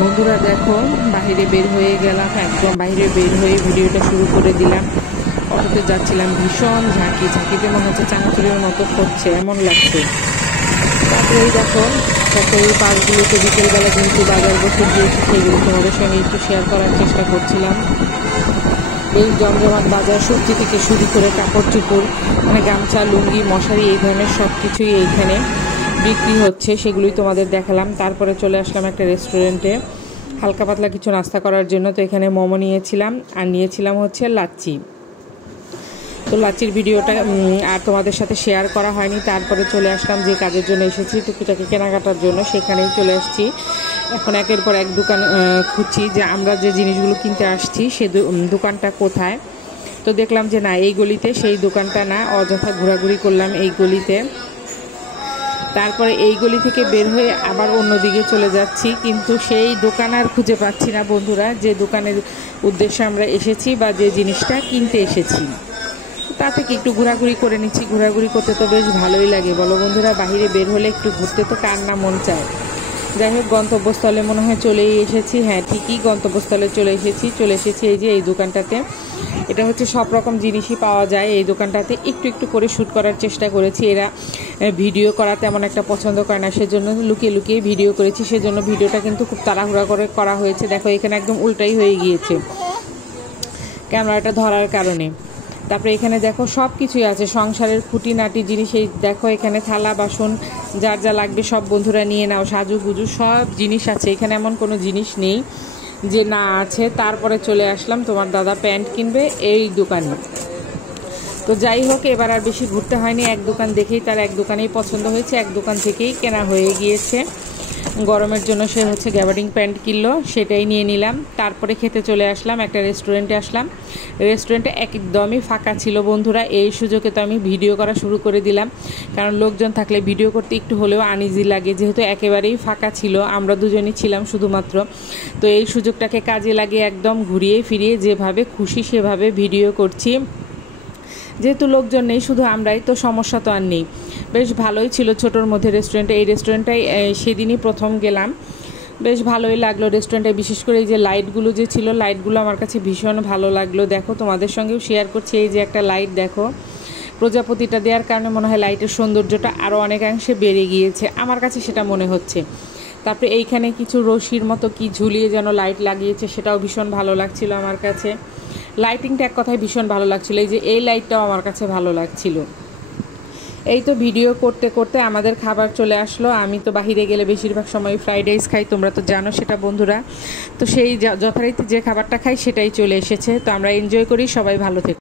বন্ধুরা দেখো, বাইরে বের হয়ে গেলাম, একদম বাইরে বের হয়ে ভিডিওটা শুরু করে দিলাম। অটোতে যাচ্ছিলাম, ভীষণ ঝাঁকিতে মনে হচ্ছে চানাচুরের মতো করছে, এমন লাগছে। তারপরে এই দেখো এই পার্কগুলোতে বিকেলবেলা কিন্তু বাজার বসে গিয়েছি, সেগুলো তোমাদের সঙ্গে একটু শেয়ার করার চেষ্টা করছিলাম। এই জমজমাট বাজার, সবজি থেকে শুরু করে কাপড় চোপড়, মানে গামছা, লুঙ্গি, মশারি, এই ধরনের সব কিছুই এইখানে বিক্রি হচ্ছে, সেগুলোই তোমাদের দেখালাম। তারপরে চলে আসলাম একটা রেস্টুরেন্টে হালকা পাতলা কিছু নাস্তা করার জন্য। তো এখানে মোমো নিয়েছিলাম, আর নিয়েছিলাম হচ্ছে লাচ্ছি। তো লাচ্ছির ভিডিওটা আর তোমাদের সাথে শেয়ার করা হয়নি। তারপরে চলে আসলাম যে কাজের জন্য এসেছি, টুকিটাকি কেনাকাটার জন্য, সেখানেই চলে আসছি। এখন একের পর এক দোকান খুঁজছি যে আমরা যে জিনিসগুলো কিনতে আসছি সে দোকানটা কোথায়। তো দেখলাম যে না, এই গলিতে সেই দোকানটা না, অযথা ঘোরাঘুরি করলাম এই গলিতে। তারপরে এই গলি থেকে বের হয়ে আবার অন্যদিকে চলে যাচ্ছি, কিন্তু সেই দোকান আর খুঁজে পাচ্ছি না বন্ধুরা, যে দোকানের উদ্দেশ্যে আমরা এসেছি বা যে জিনিসটা কিনতে এসেছি। তা থেকে একটু ঘোরাঘুরি করে নিচ্ছি। ঘোরাঘুরি করতে তো বেশ ভালোই লাগে, বলো বন্ধুরা। বাহিরে বের হলে একটু ঘুরতে তো কার না মন চায়। যাই হোক, গন্তব্যস্থলে মনে হয় চলেই এসেছি। হ্যাঁ, ঠিকই গন্তব্যস্থলে চলে এসেছি এই যে এই দোকানটাতে। এটা হচ্ছে সব রকম জিনিসই পাওয়া যায় এই দোকানটাতে। একটু করে শ্যুট করার চেষ্টা করেছি। এরা ভিডিও করা তেমন একটা পছন্দ করে না, সেজন্য লুকিয়ে ভিডিও করেছি। সেজন্য ভিডিওটা কিন্তু খুব তাড়াহুড়া করে করা হয়েছে। দেখো, এখানে একদম উল্টাই হয়ে গিয়েছে ক্যামেরাটা ধরার কারণে। তারপরে এখানে দেখো সব কিছুই আছে, সংসারের খুঁটিনাটি জিনিস। এই দেখো, এখানে থালা বাসন যার যা লাগবে সব বন্ধুরা নিয়ে নাও, সাজুগুজু সব জিনিস আছে এখানে, এমন কোনো জিনিস নেই যে না আছে। তারপরে চলে আসলাম তোমার দাদা প্যান্ট কিনবে এই দোকানে। তো যাই হোক, এবার আর বেশি ঘুরতে হয়নি, এক দোকান দেখেই তার এক দোকানেই পছন্দ হয়েছে, এক দোকান থেকেই কেনা হয়ে গিয়েছে। গরমের জন্য সে হচ্ছে গ্যাবার্ডিং প্যান্ট কিনলো, সেটাই নিয়ে নিলাম। তারপরে খেতে চলে আসলাম, একটা রেস্টুরেন্টে আসলাম। রেস্টুরেন্টে একদমই ফাঁকা ছিল বন্ধুরা। এই সুযোগে তো আমি ভিডিও করা শুরু করে দিলাম, কারণ লোকজন থাকলে ভিডিও করতে একটু হলেও আনইজি লাগে, যেহেতু একেবারেই ফাঁকা ছিল, আমরা দুজনই ছিলাম শুধুমাত্র। তো এই সুযোগটাকে কাজে লাগিয়ে একদম ঘুরিয়ে ফিরিয়ে যেভাবে খুশি সেভাবে ভিডিও করছি। যেহেতু লোকজন নেই, শুধু আমরাই, তো সমস্যা তো আর নেই। বেশ ভালোই ছিল ছোটোর মধ্যে রেস্টুরেন্টে। এই রেস্টুরেন্টটাই সেদিনই প্রথম গেলাম, বেশ ভালোই লাগলো রেস্টুরেন্টে। বিশেষ করে এই যে লাইটগুলো যে ছিল, লাইটগুলো আমার কাছে ভীষণ ভালো লাগলো। দেখো, তোমাদের সঙ্গেও শেয়ার করছি। এই যে একটা লাইট দেখো, প্রজাপতিটা দেওয়ার কারণে মনে হয় লাইটের সৌন্দর্যটা আরও অনেকাংশে বেড়ে গিয়েছে, আমার কাছে সেটা মনে হচ্ছে। তারপরে এইখানে কিছু রশির মতো কি ঝুলিয়ে যেন লাইট লাগিয়েছে, সেটাও ভীষণ ভালো লাগছিল আমার কাছে। লাইটিংটা এক কথায় ভীষণ ভালো লাগছিল। এই যে এই লাইটটাও আমার কাছে ভালো লাগছিল। এই তো ভিডিও করতে করতে আমাদের খাবার চলে আসলো। আমি তো বাহিরে গেলে বেশিরভাগ সময় ফ্রাইড রাইস খাই, তোমরা তো জানো সেটা বন্ধুরা। তো সেই যথারীতি যে খাবারটা খাই সেটাই চলে এসেছে। তো আমরা এনজয় করি, সবাই ভালো থেকো।